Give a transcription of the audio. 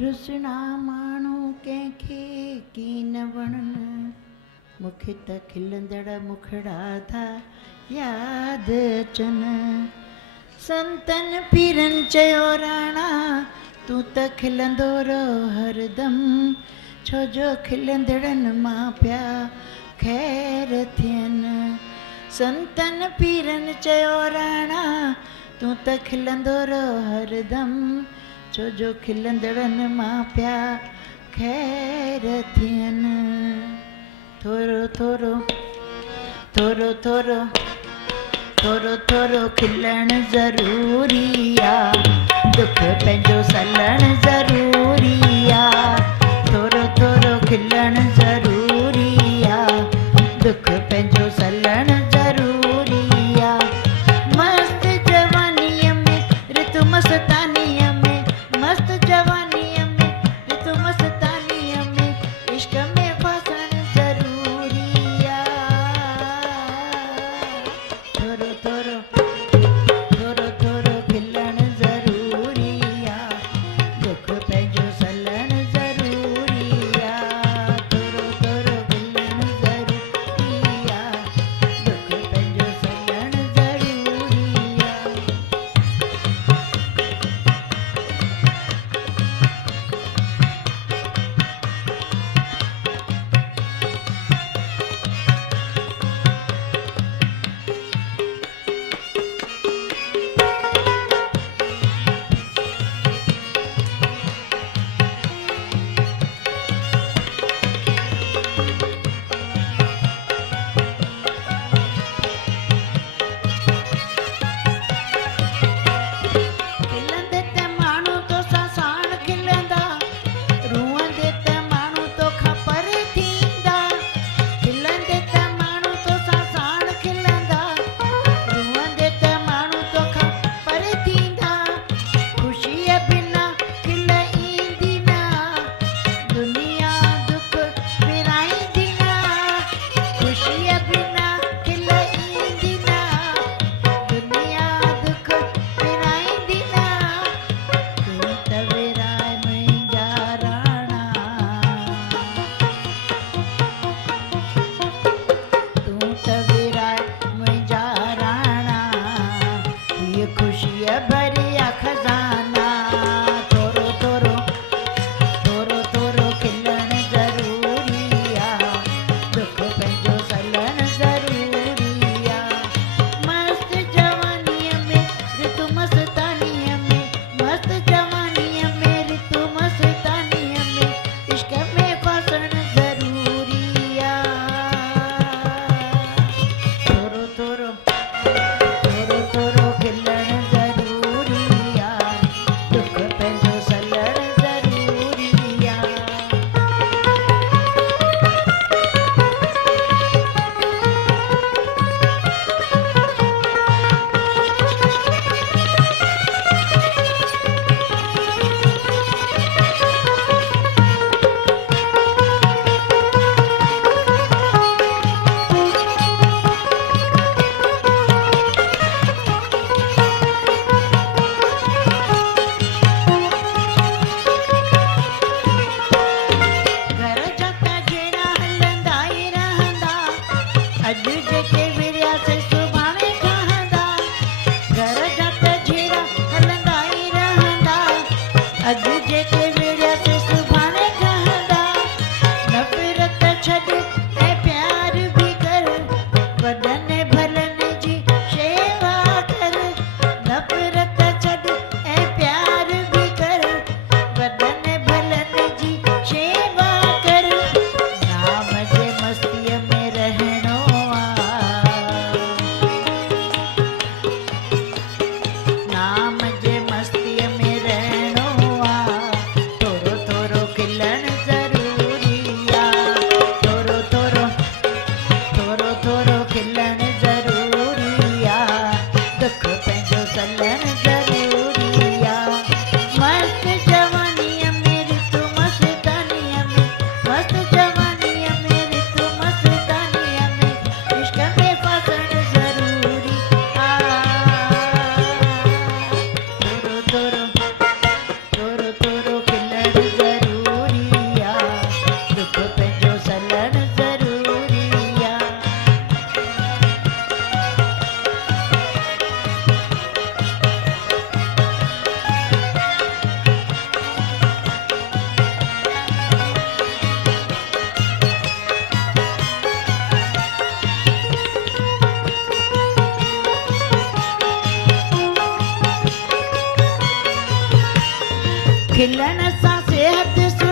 रुसना माण्हू कंहिंखे की न वणनि, मूंखे त खिलंदड़ मुखड़ा था यादि अचनि। संतन पीरनि चयो राणा तूं त खिलंदो रहो हरदम, छो जो खिलंदड़नि मां पिया ख़ैर थियनि। संतन पीरनि चयो राणा तूं त खिलंदो रहो हरदम, छो जो खिलंदड़नि मां पिया ख़ैर थियनि। थोरो थोरो थोरो थोरो थोरो थोरो खिलणु ज़रूरी आहे, दुख पंहिंजो सलणु ज़रूरी आहे। थोरो थोरो खिलणु ज़रूरी आहे, दुख पंहिंजो सलणु ज़रूरी आहे। मस्त जवानीअ में ऋतु मस्तानीअ में, मस्त जवानीअ में ऋतु मस्तानीअ में, इश्क में फासणु ज़रूरी आहे। थोरो थोरो थोरो थोरो खिलणु ज़रूरी आहे, दुख पंहिंजो सां सिहत